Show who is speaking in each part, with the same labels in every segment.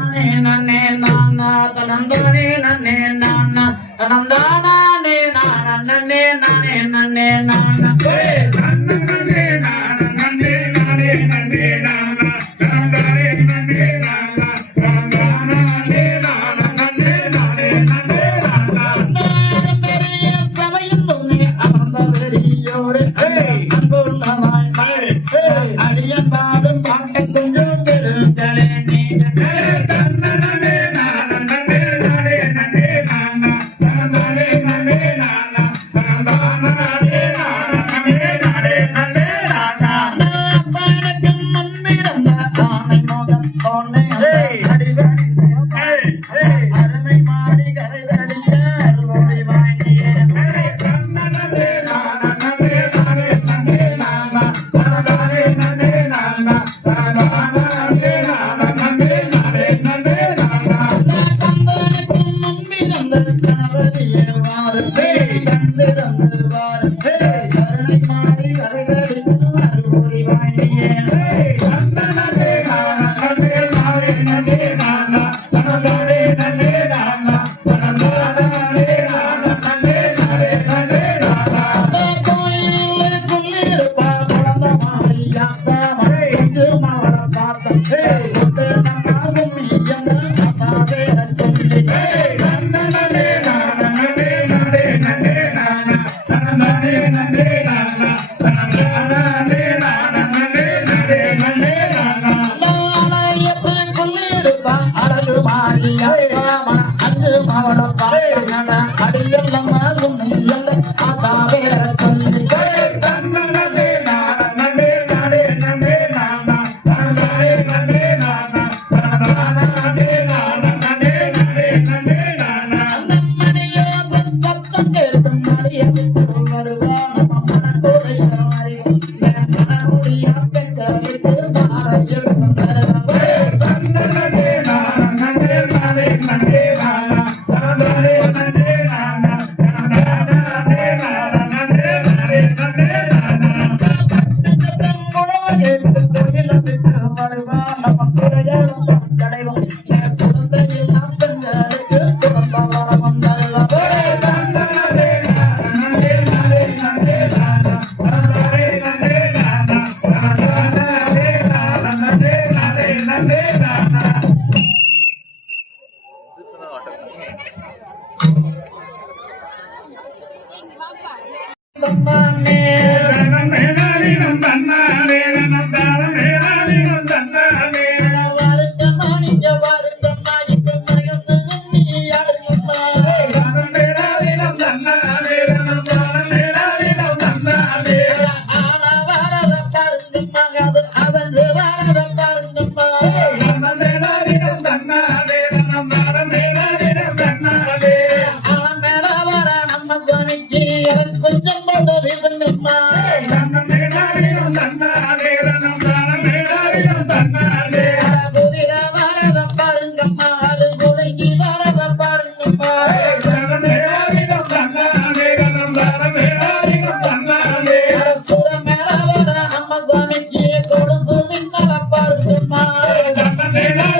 Speaker 1: నన్నే నాన్న తనందోనే నన్నే నాన్న తనందానే నాన్న నన్నే నానే నన్నే నాన్న பாடும் பாட்டை கொஞ்சம் பெருங்களே நீங்கள் அப்பனுக்கும் முன்பிருந்த ஆமை மோகம் பொன்னே அடிவணிந்தே அருமை மாடி கரைதடிக்க அருளோடி வாங்கிய கந்தனுக்கும் கொஞ்சம் Adelante.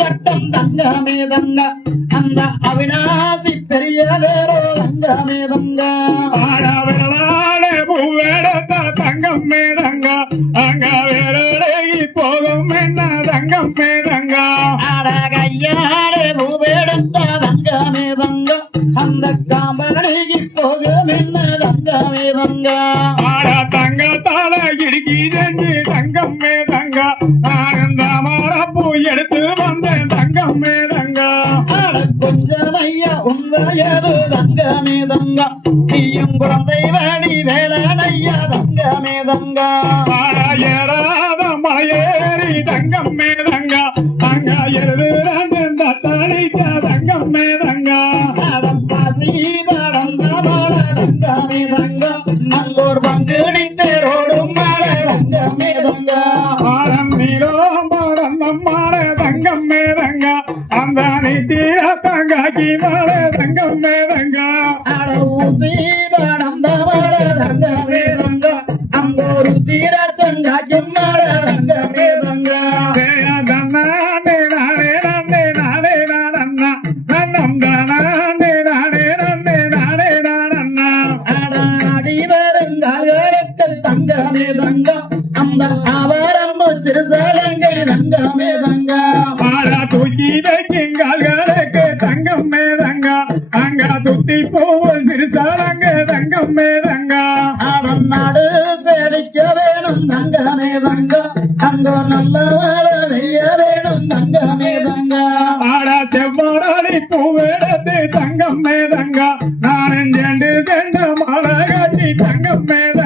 Speaker 1: வட்டம் தங்கமே தங்க அந்த அவினாசி பெரிய தேரோ தங்கமே தங்க
Speaker 2: ஆடவர்களாலே பூவேடத்த தங்கம் மேதங்க. அங்க வேறி போகும் என்ன தங்கம் மேதங்க.
Speaker 1: அட கையாடு பூவெடுத்த தங்கமே தங்க அந்த காம்படிக்கு போகும் என்ன தங்கமே தங்க
Speaker 2: ஆட தங்கத்தால இடுக்கி தங்கம் மேதங்க. ஆனந்த மரப்பூ எடுத்து மேதங்க.
Speaker 1: கொஞ்சம் ஐயா உண்மையது தங்கமே தங்க நீயும் குழந்தை வாடி வேலையா தங்கமே தங்க
Speaker 2: ஏறாத மலையேறி தங்கம் மேதங்க. தத்தாளிக்க தங்கம்
Speaker 1: பாசி தங்கமே தங்க நல்லோர் பங்குனி தங்கமே தங்க
Speaker 2: அந்த
Speaker 1: ஆவரம்பு சிறுசலங்கை தங்கமே தங்க.
Speaker 2: ஆடா தூக்கி வைக்கிங்கால்களுக்கு தங்கம் மேதங்க அங்க துட்டி பூவு சிறுசாலங்க தங்கம் மேதங்க
Speaker 1: அவன் நாடு செழிக்க வேணும் தங்கமே தங்க. அங்க நல்ல வாழ வெய்ய வேணும் தங்கமே தங்க.
Speaker 2: ஆடா செவ்வாடாடி பூவேடத்து தங்கம் மேதங்க நான் செண்டு செண்ட மாலை காட்டி தங்கம் மேதங்க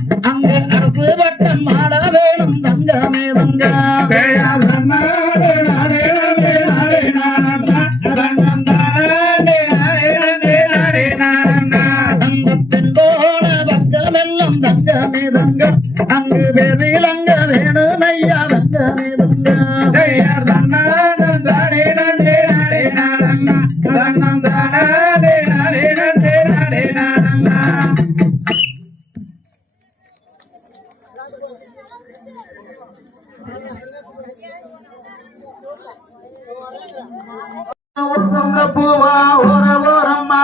Speaker 1: பக்கமெல்லாம் தங்கமே தங்க அங்கு வெறிலங்க வேணும் ஐயா தங்கமே தங்க சொந்த பூவா ஓர ஓரம்மா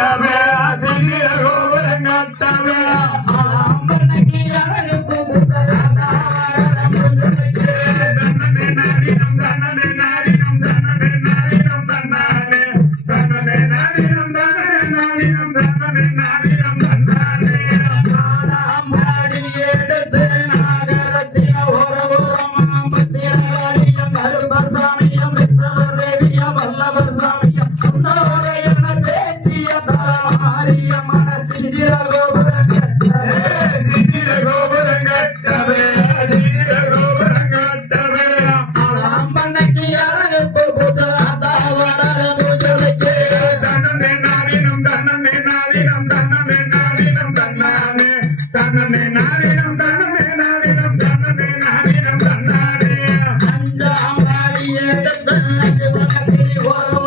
Speaker 2: கட்டவே சித்திர கோபுரம் கட்டவே.
Speaker 1: ஆம்பனைக்கு அஞ்சாம் வாரி